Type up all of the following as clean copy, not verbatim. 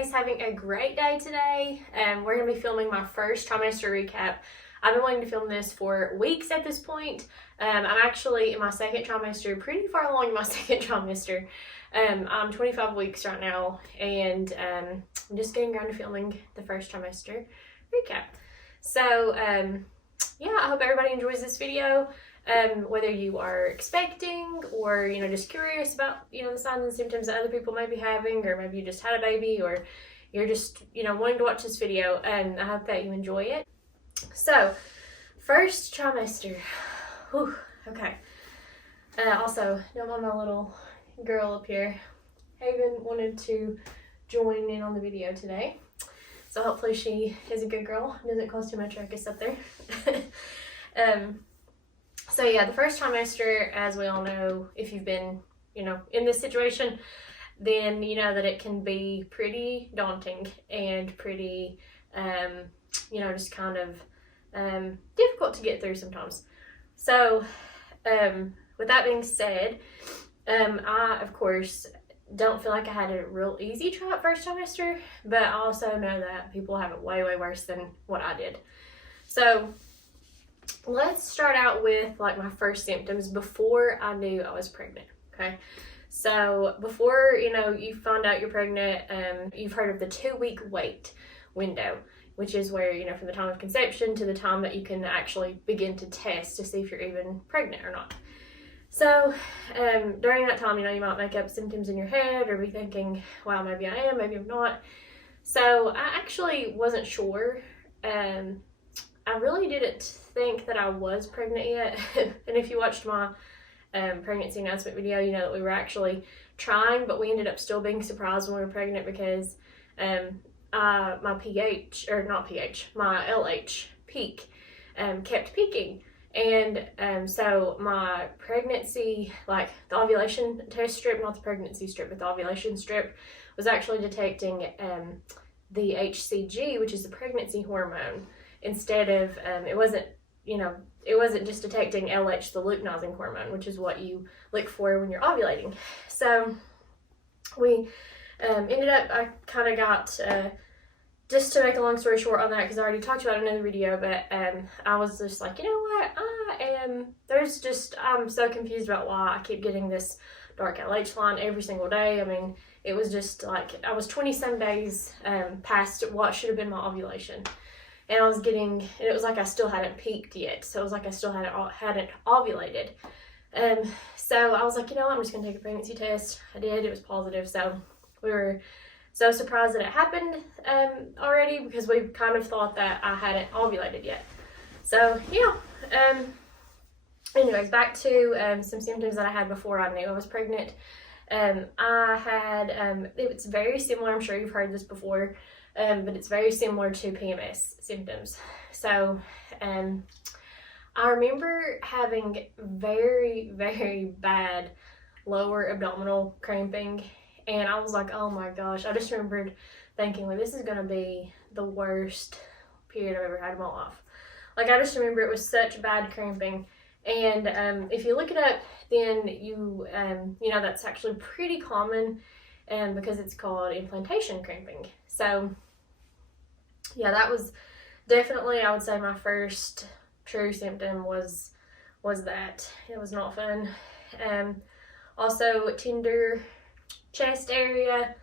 everybody's having a great day today. We're going to be filming my first trimester recap. I've been wanting to film this for weeks at this point. I'm actually in my second trimester, pretty far along in my second trimester. I'm 25 weeks right now, and I'm just getting around to filming the first trimester recap. So yeah, I hope everybody enjoys this video. Whether you are expecting or, just curious about, the signs and symptoms that other people may be having, or maybe you just had a baby, or you're just, wanting to watch this video, and I hope that you enjoy it. So, first trimester. Whew, okay. Also, don't mind my little girl up here. Haven wanted to join in on the video today, so hopefully she is a good girl, doesn't cause too much ruckus up there. So yeah, the first trimester, as we all know, if you've been, in this situation, then you know that it can be pretty daunting and pretty, just kind of difficult to get through sometimes. So with that being said, I, of course, don't feel like I had a real easy first trimester, but I also know that people have it way, way worse than what I did. So let's start out with my first symptoms before I knew I was pregnant, okay? So before, you find out you're pregnant, you've heard of the 2-week wait window, which is where, from the time of conception to the time that you can actually begin to test to see if you're even pregnant or not. So during that time, you might make up symptoms in your head or be thinking, wow, maybe I am, maybe I'm not. So I actually wasn't sure. I really didn't think that I was pregnant yet. And if you watched my pregnancy announcement video, you know that we were actually trying, but we ended up still being surprised when we were pregnant because my LH peak kept peaking. And so my pregnancy, the ovulation test strip, not the pregnancy strip, but the ovulation strip, was actually detecting the HCG, which is the pregnancy hormone, instead of, it wasn't just detecting LH, the luteinizing hormone, which is what you look for when you're ovulating. So we ended up, I kind of got, just to make a long story short on that, because I already talked about it in another video, but I was just like, you know what, I'm so confused about why I keep getting this dark LH line every single day. I mean, it was just I was 20-some days past what should have been my ovulation. And I was getting, and it was I still hadn't peaked yet. So it was I still hadn't ovulated. So I was like, you know what, I'm just going to take a pregnancy test. I did, it was positive. So we were so surprised that it happened already, because we kind of thought that I hadn't ovulated yet. So yeah, anyways, back to some symptoms that I had before I knew I was pregnant. I had, it's very similar, I'm sure you've heard this before, but it's very similar to PMS symptoms. So I remember having very, very bad lower abdominal cramping, and I was like, oh my gosh, I just remembered thinking, this is going to be the worst period I've ever had in my life. I just remember it was such bad cramping. And if you look it up, then you know that's actually pretty common, because it's called implantation cramping. So yeah, that was definitely, I would say, my first true symptom was that. It was not fun. Also tender chest area,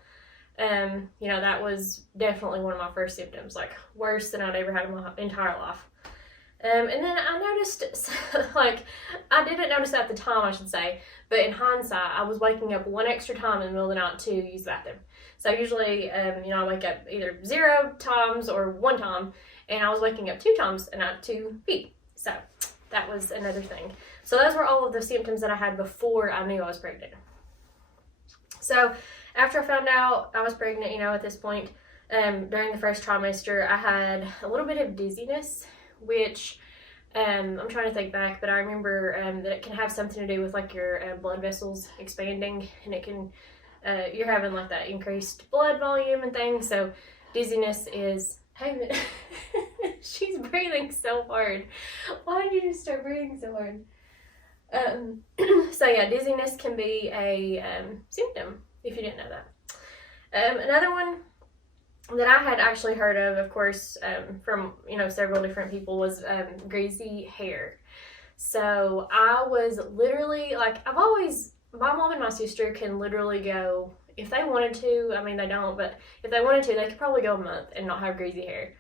that was definitely one of my first symptoms, worse than I'd ever had in my entire life. And then I noticed, I didn't notice at the time, I should say, but in hindsight, I was waking up one extra time in the middle of the night to use the bathroom. So usually, I wake up either 0 times or 1 time, and I was waking up 2 times a night to pee. So that was another thing. So those were all of the symptoms that I had before I knew I was pregnant. So after I found out I was pregnant, at this point, during the first trimester, I had a little bit of dizziness, which I'm trying to think back, but I remember that it can have something to do with your blood vessels expanding, and it can, you're having that increased blood volume and things. So dizziness is, hey, she's breathing so hard. Why did you just start breathing so hard? So yeah, dizziness can be a symptom, if you didn't know that. Another one that I had actually heard of course, from, you know, several different people was greasy hair. So I was literally like, my mom and my sister can literally go, if they wanted to, I mean, they don't, but if they wanted to, they could probably go a month and not have greasy hair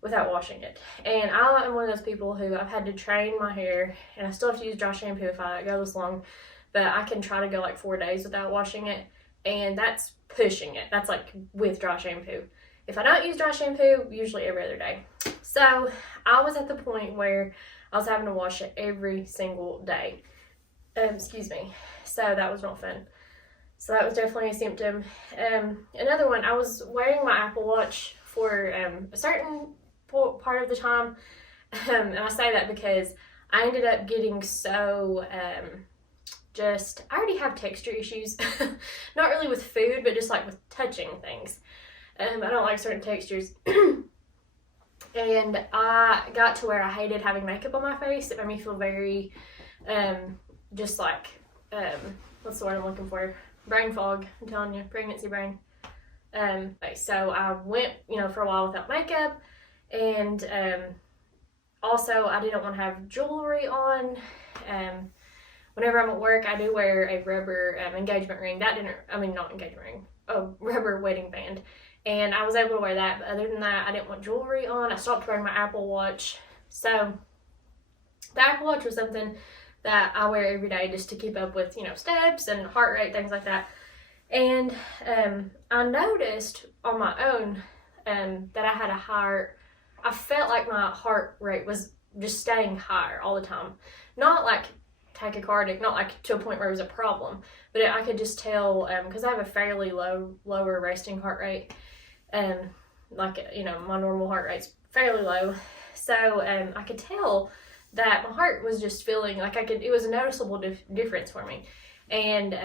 without washing it. And I am one of those people who I've had to train my hair, and I still have to use dry shampoo if I go this long, but I can try to go like 4 days without washing it, and that's pushing it. That's like with dry shampoo. If I don't use dry shampoo, usually every other day. So I was at the point where I was having to wash it every single day. Excuse me. So that was not fun. So that was definitely a symptom. Another one, I was wearing my Apple Watch for a certain part of the time. And I say that because I ended up getting so I already have texture issues. Not really with food, but just like with touching things. I don't like certain textures. And I got to where I hated having makeup on my face. It made me feel very, just like, what's the word I'm looking for? Brain fog, I'm telling you, pregnancy brain. So I went, you know, for a while without makeup, and also I didn't want to have jewelry on. Whenever I'm at work, I do wear a rubber engagement ring. Not engagement ring, a rubber wedding band. And I was able to wear that, but other than that, I didn't want jewelry on. I stopped wearing my Apple Watch. So the Apple Watch was something that I wear every day just to keep up with, you know, steps and heart rate, things like that. And I noticed on my own that I had I felt like my heart rate was just staying higher all the time. Not like tachycardic, not like to a point where it was a problem, but I could just tell, because I have a fairly lower resting heart rate. Like, you know, my normal heart rate's fairly low. So I could tell that my heart was just feeling like it was a noticeable difference for me. And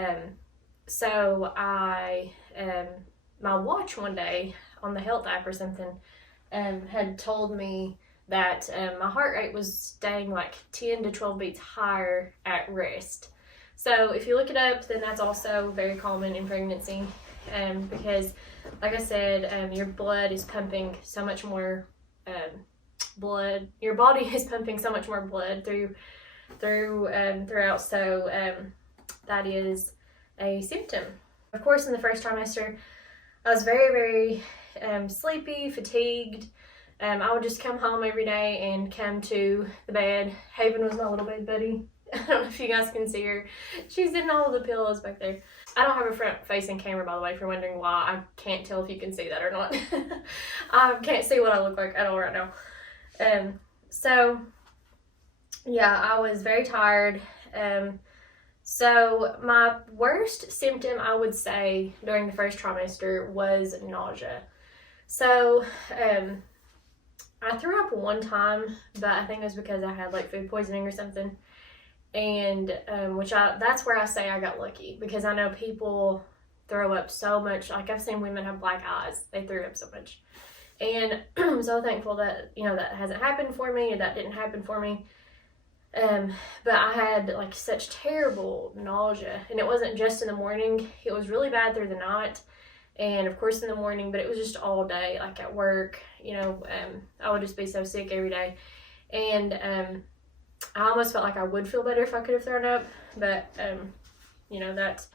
so my watch one day on the health app or something had told me that my heart rate was staying like 10 to 12 beats higher at rest. So if you look it up, then that's also very common in pregnancy, because like I said, your blood is pumping so much more blood. Your body is pumping so much more blood throughout. So that is a symptom. Of course, in the first trimester, I was very, very sleepy, fatigued. I would just come home every day and come to the bed. Haven was my little bed buddy. I don't know if you guys can see her. She's in all of the pillows back there. I don't have a front-facing camera, by the way, if you're wondering why. I can't tell if you can see that or not. I can't see what I look like at all right now. So, yeah, I was very tired. So my worst symptom, I would say, during the first trimester was nausea. So, I threw up one time, but I think it was because I had like food poisoning or something. And that's where I say I got lucky, because I know people throw up so much. Like, I've seen women have black eyes. They threw up so much. And I'm so thankful that, you know, that hasn't happened for me, or that didn't happen for me. But I had like such terrible nausea, and it wasn't just in the morning. It was really bad through the night, and of course in the morning, but it was just all day, like at work, you know. I would just be so sick every day. And I almost felt like I would feel better if I could have thrown up, but you know, that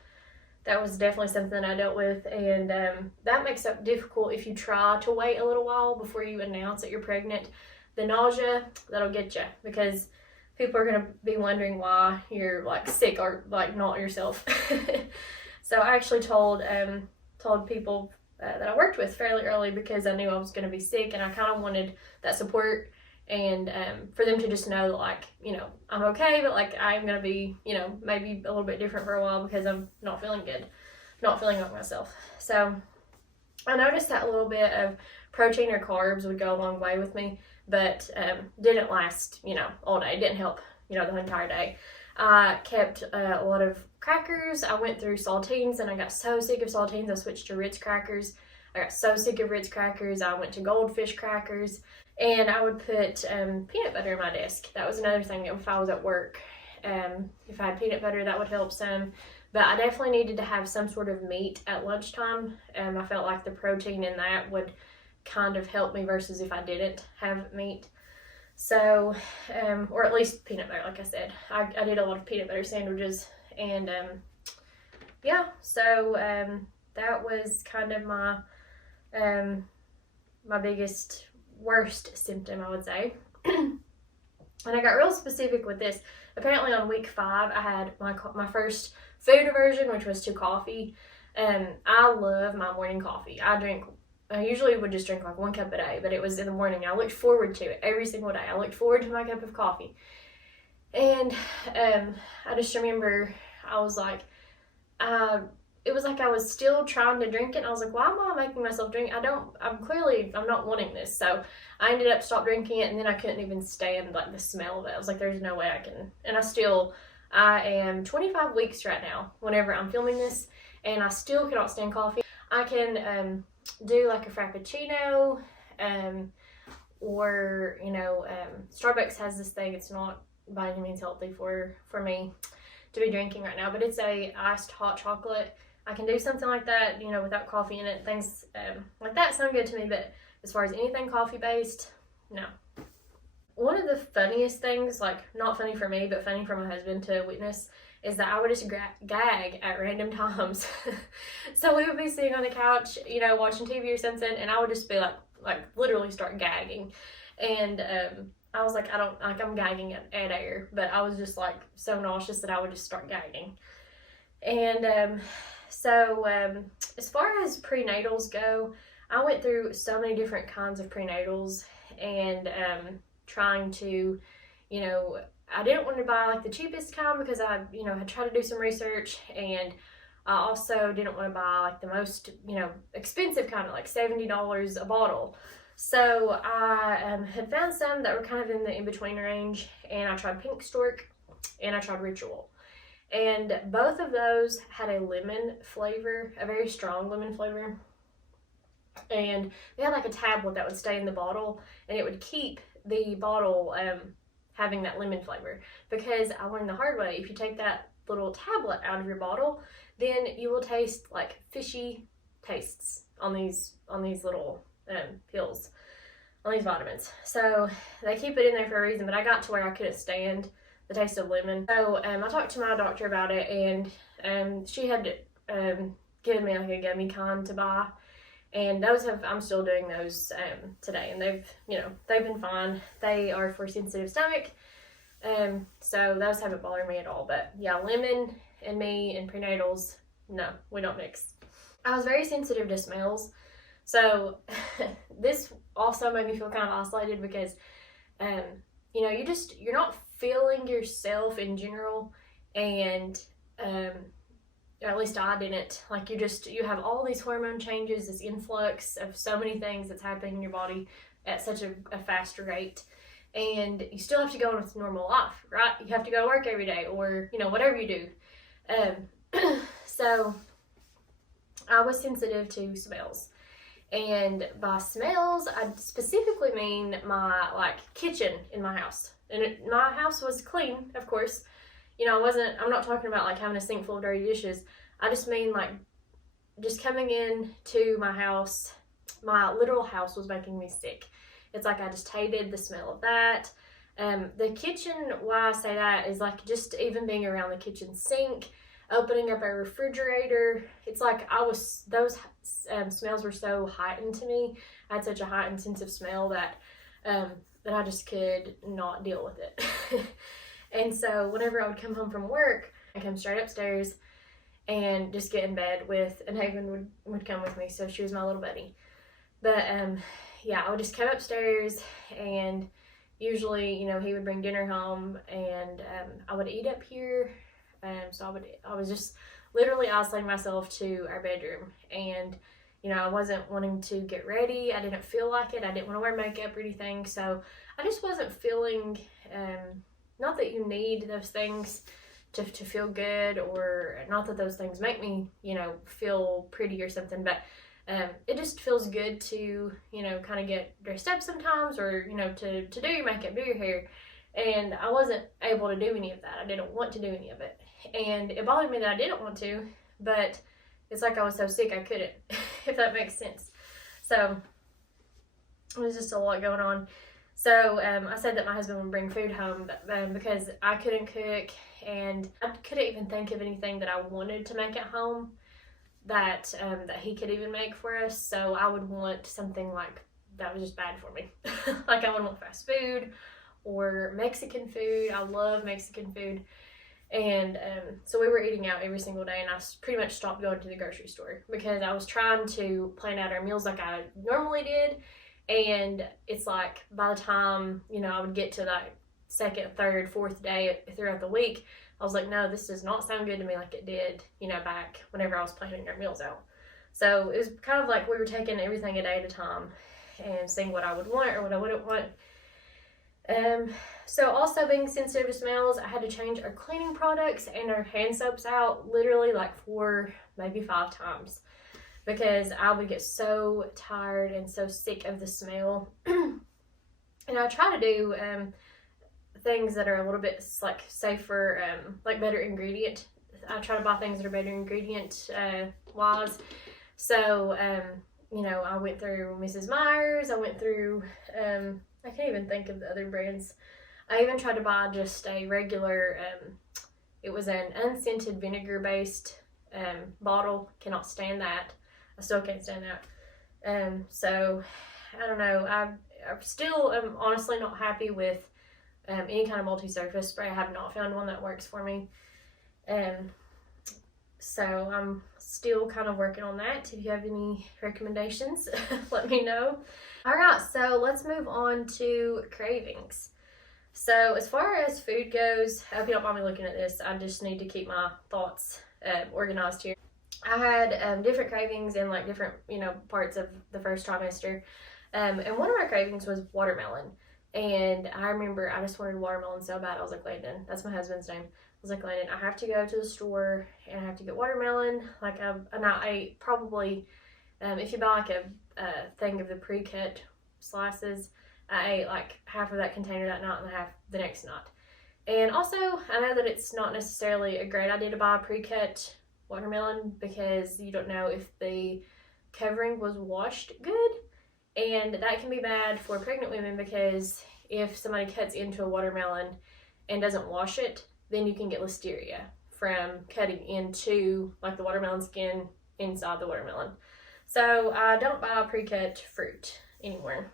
was definitely something I dealt with. And that makes it difficult if you try to wait a little while before you announce that you're pregnant. The nausea, that'll get you, because people are going to be wondering why you're like sick or like not yourself. So I actually told people that I worked with fairly early, because I knew I was going to be sick, and I kind of wanted that support, and for them to just know that, like, you know, I'm okay, but like I'm going to be, you know, maybe a little bit different for a while because I'm not feeling good, not feeling like myself. So I noticed that a little bit of protein or carbs would go a long way with me, but didn't last, you know, all day. It didn't help, you know, the entire day. I kept a lot of crackers. I went through saltines, and I got so sick of saltines, I switched to Ritz crackers. I got so sick of Ritz crackers, I went to Goldfish crackers, and I would put peanut butter in my desk. That was another thing if I was at work. If I had peanut butter, that would help some. But I definitely needed to have some sort of meat at lunchtime. I felt like the protein in that would kind of helped me versus if I didn't have meat. So, or at least peanut butter, like I said. I did a lot of peanut butter sandwiches, and yeah, so that was kind of my my biggest, worst symptom, I would say. And I got real specific with this. Apparently on week 5, I had my first food aversion, which was to coffee. I love my morning coffee. I usually would just drink like 1 cup a day, but it was in the morning. I looked forward to it every single day. I looked forward to my cup of coffee. And I just remember I was like, it was like I was still trying to drink it. And I was like, why am I making myself drink? I'm not wanting this. So I ended up stopped drinking it, and then I couldn't even stand like the smell of it. I was like, there's no way I can. And I am 25 weeks right now whenever I'm filming this, and I still cannot stand coffee. I can do like a frappuccino, or Starbucks has this thing. It's not by any means healthy for me to be drinking right now, but it's a iced hot chocolate. I can do something like that, without coffee in it. Things like that sound good to me, but as far as anything coffee based, no. One of the funniest things, like not funny for me, but funny for my husband to witness, is that I would just gag at random times. So we would be sitting on the couch, watching TV or something, and I would just be like literally start gagging. And I was like, I'm gagging at air, but I was just like so nauseous that I would just start gagging. And so as far as prenatals go, I went through so many different kinds of prenatals, and trying to, I didn't want to buy like the cheapest kind because I, had tried to do some research, and I also didn't want to buy like the most, expensive kind of like $70 a bottle. So I had found some that were kind of in the in-between range, and I tried Pink Stork and I tried Ritual. And both of those had a lemon flavor, a very strong lemon flavor. And they had like a tablet that would stay in the bottle, and it would keep the bottle having that lemon flavor. Because I learned the hard way, if you take that little tablet out of your bottle, then you will taste like fishy tastes on these little pills, on these vitamins. So they keep it in there for a reason, but I got to where I couldn't stand the taste of lemon. So I talked to my doctor about it, and she had given me like a gummy kind to buy, and I'm still doing those today, and they've been fine. They are for sensitive stomach, so those haven't bothered me at all. But yeah, lemon and me and prenatals, no, we don't mix. I was very sensitive to smells. So this also made me feel kind of isolated because, you're not feeling yourself in general, and at least I didn't. Like you have all these hormone changes, this influx of so many things that's happening in your body at such a fast rate, and you still have to go on with normal life, right? You have to go to work every day, or whatever you do. So I was sensitive to smells. And by smells, I specifically mean my kitchen in my house. And my house was clean, of course. I'm not talking about having a sink full of dirty dishes. I just mean just coming in to my house, my literal house was making me sick. It's like I just hated the smell of that. The kitchen, why I say that is just even being around the kitchen sink, opening up a refrigerator, it's like those smells were so heightened to me. I had such a heightened sense of smell that I just could not deal with it. And so whenever I would come home from work, I'd come straight upstairs and just get in bed and Haven would come with me, so she was my little buddy. But yeah, I would just come upstairs, and usually, he would bring dinner home, and I would eat up here. So I was just literally isolating myself to our bedroom, and I wasn't wanting to get ready. I didn't feel like it. I didn't want to wear makeup or anything, so I just wasn't feeling, not that you need those things to feel good, or not that those things make me, feel pretty or something, but it just feels good to, kind of get dressed up sometimes, or, to do your makeup, do your hair. And I wasn't able to do any of that. I didn't want to do any of it. And it bothered me that I didn't want to, but it's like I was so sick I couldn't, if that makes sense. So It was just a lot going on. So I said that my husband would bring food home because I couldn't cook, and I couldn't even think of anything that I wanted to make at home that that he could even make for us. So I would want something like that was just bad for me. Like I would want fast food or Mexican food. I love Mexican food. And so we were eating out every single day, and I pretty much stopped going to the grocery store because I was trying to plan out our meals like I normally did. And it's like by the time, you know, I would get to like second, third, fourth day throughout the week, I was like, no, this does not sound good to me like it did, you know, back whenever I was planning our meals out. So it was kind of like we were taking everything a day at a time and seeing what I would want or what I wouldn't want. So also being sensitive to smells, I had to change our cleaning products and our hand soaps out literally like 4, maybe 5 times because I would get so tired and so sick of the smell. And I try to do things that are a little bit like safer, like better ingredient. I try to buy things that are better ingredient wise. So, you know, I went through Mrs. Meyer's, I went through, I can't even think of the other brands. I even tried to buy just a regular, it was an unscented vinegar based bottle. Cannot stand that. I still can't stand that. So I don't know. I still am honestly not happy with any kind of multi-surface spray. I have not found one that works for me. So I'm still kind of working on that. If you have any recommendations, let me know. All right, so let's move on to cravings. So as far as food goes, I hope you don't mind me looking at this. I just need to keep my thoughts organized here. I had different cravings in like different, you know, parts of the first trimester. And one of my cravings was watermelon. And I remember I just wanted watermelon so bad. I was like, Landon, that's my husband's name. I was like, Landon, I have to go to the store and I have to get watermelon. Like, and I ate probably, if you buy like a thing of the pre-cut slices, I ate like half of that container that night and half the next night. And also, I know that it's not necessarily a great idea to buy a pre-cut watermelon because you don't know if the covering was washed good. And that can be bad for pregnant women because if somebody cuts into a watermelon and doesn't wash it, then you can get listeria from cutting into like the watermelon skin inside the watermelon. So I don't buy pre-cut fruit anymore.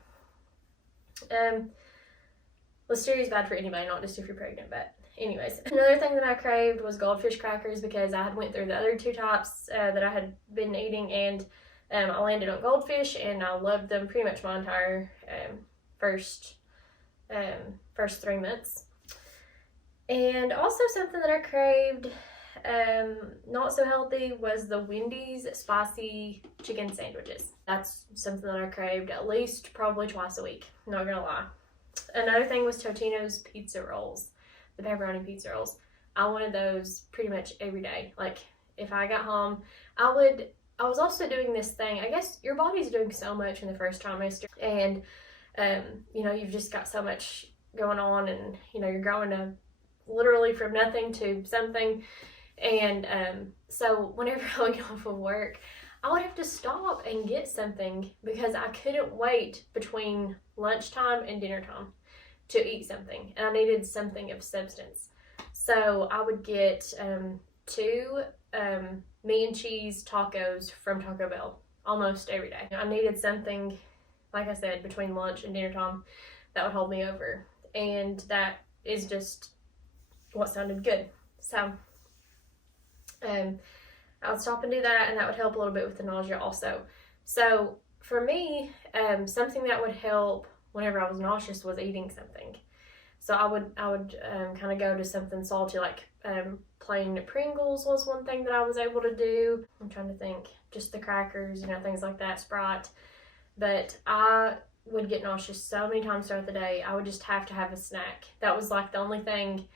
Listeria is bad for anybody, not just if you're pregnant, but anyways. Another thing that I craved was goldfish crackers because I had went through the other 2 types that I had been eating, and I landed on goldfish and I loved them pretty much my entire first 3 months. And also something that I craved, not so healthy, was the Wendy's spicy chicken sandwiches. That's something that I craved at least probably twice a week, not gonna lie. Another thing was Totino's pizza rolls, the pepperoni pizza rolls. I wanted those pretty much every day. Like if I got home, I was also doing this thing. I guess your body's doing so much in the first trimester, and you know, you've just got so much going on, and you know, you're growing up literally from nothing to something. And so whenever I would get off of work, I would have to stop and get something because I couldn't wait between lunchtime and dinner time to eat something, and I needed something of substance. So I would get 2 meat and cheese tacos from Taco Bell almost every day. I needed something, like I said, between lunch and dinner time that would hold me over, and that is just what sounded good. So I would stop and do that, and that would help a little bit with the nausea also. So for me, something that would help whenever I was nauseous was eating something. So I would kind of go to something salty, like plain Pringles was one thing that I was able to do. I'm trying to think, just the crackers, you know, things like that, Sprite. But I would get nauseous so many times throughout the day. I would just have to have a snack. That was like the only thing.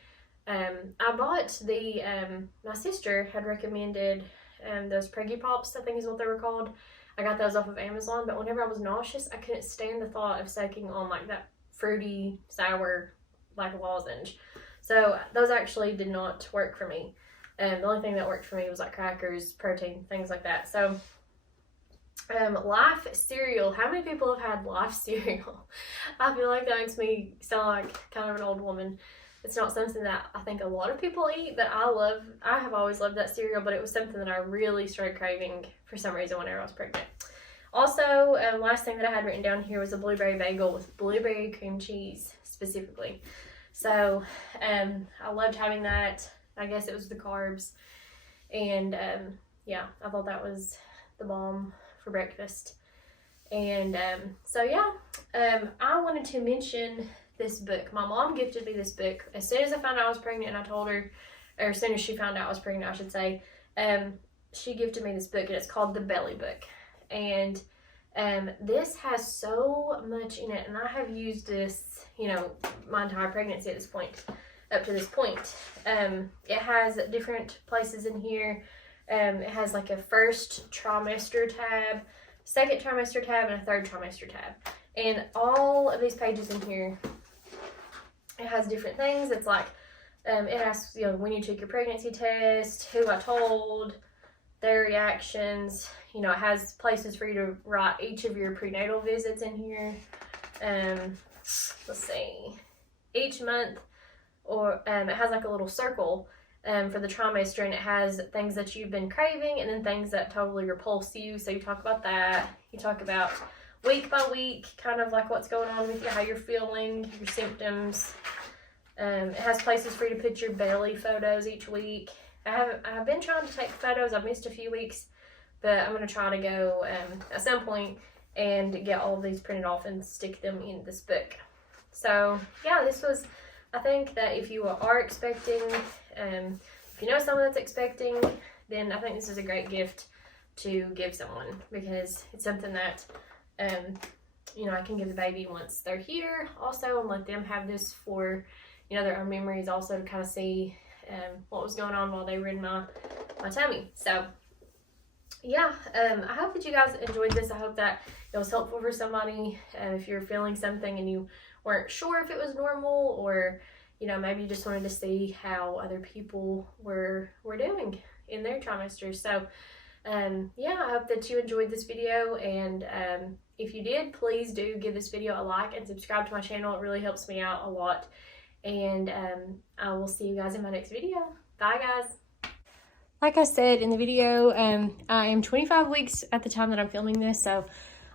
I bought the, my sister had recommended those Preggy Pops, I think is what they were called. I got those off of Amazon, but whenever I was nauseous, I couldn't stand the thought of soaking on like that fruity, sour, like lozenge. So those actually did not work for me. The only thing that worked for me was like crackers, protein, things like that. So Life cereal. How many people have had Life cereal? I feel like that makes me sound like kind of an old woman. It's not something that I think a lot of people eat, but I have always loved that cereal, but it was something that I really started craving for some reason whenever I was pregnant. Also, last thing that I had written down here was a blueberry bagel with blueberry cream cheese specifically. So I loved having that. I guess it was the carbs. And yeah, I thought that was the bomb for breakfast. And so yeah, I wanted to mention this book. My mom gifted me this book as soon as I found out I was pregnant, and I told her, or as soon as she found out I was pregnant, I should say, she gifted me this book, and it's called The Belly Book. And this has so much in it, and I have used this, you know, my entire pregnancy at this point, up to this point. It has different places in here. It has like a first trimester tab, second trimester tab, and a third trimester tab. And all of these pages in here, it has different things. It's like, it asks, you know, when you took your pregnancy test, who I told, their reactions. You know, it has places for you to write each of your prenatal visits in here. Let's see. Each month, or it has like a little circle for the trimester, and it has things that you've been craving and then things that totally repulse you. So you talk about that. You talk about week by week, kind of like what's going on with you, how you're feeling, your symptoms. It has places for you to put your belly photos each week. I've been trying to take photos. I've missed a few weeks, but I'm going to try to go at some point and get all of these printed off and stick them in this book. So yeah, this was, I think that if you are expecting, if you know someone that's expecting, then I think this is a great gift to give someone, because it's something that, you know, I can give the baby once they're here also, and let them have this for, you know, their own memories also, to kind of see what was going on while they were in my tummy. So yeah, I hope that you guys enjoyed this. I hope that it was helpful for somebody. If you're feeling something and you weren't sure if it was normal, or, you know, maybe you just wanted to see how other people were doing in their trimesters. So yeah, I hope that you enjoyed this video, and if you did, please do give this video a like and subscribe to my channel. It really helps me out a lot. And I will see you guys in my next video. Bye, guys. Like I said in the video, I am 25 weeks at the time that I'm filming this, so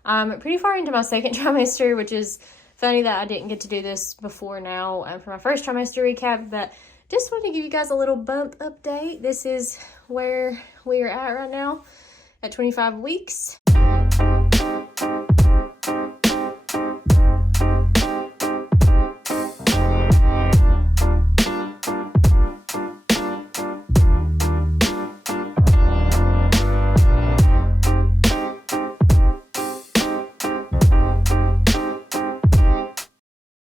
I'm pretty far into my second trimester, which is funny that I didn't get to do this before now for my first trimester recap, but just wanted to give you guys a little bump update. This is where we are at right now at 25 weeks.